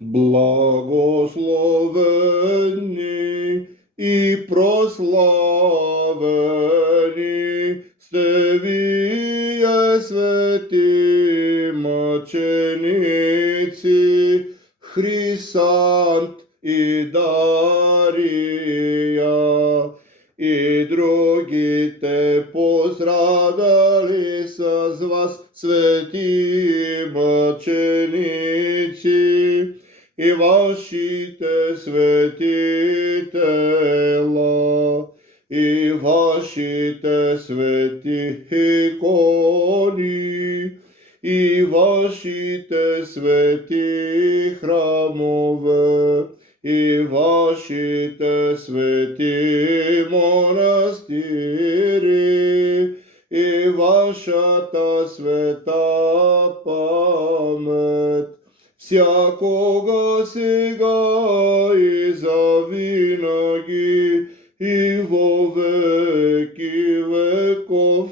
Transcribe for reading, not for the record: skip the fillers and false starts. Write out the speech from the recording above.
Благословени и прославени сте вие, свети мъченици, Хрисант и Дария, и другите пострадали с вас, свети мъченици, и вашите свети тела, и вашите свети икони, и вашите свети храмове, и вашите свети монастири, и вашата света памет, всякога сега и завинаги и во веки веков.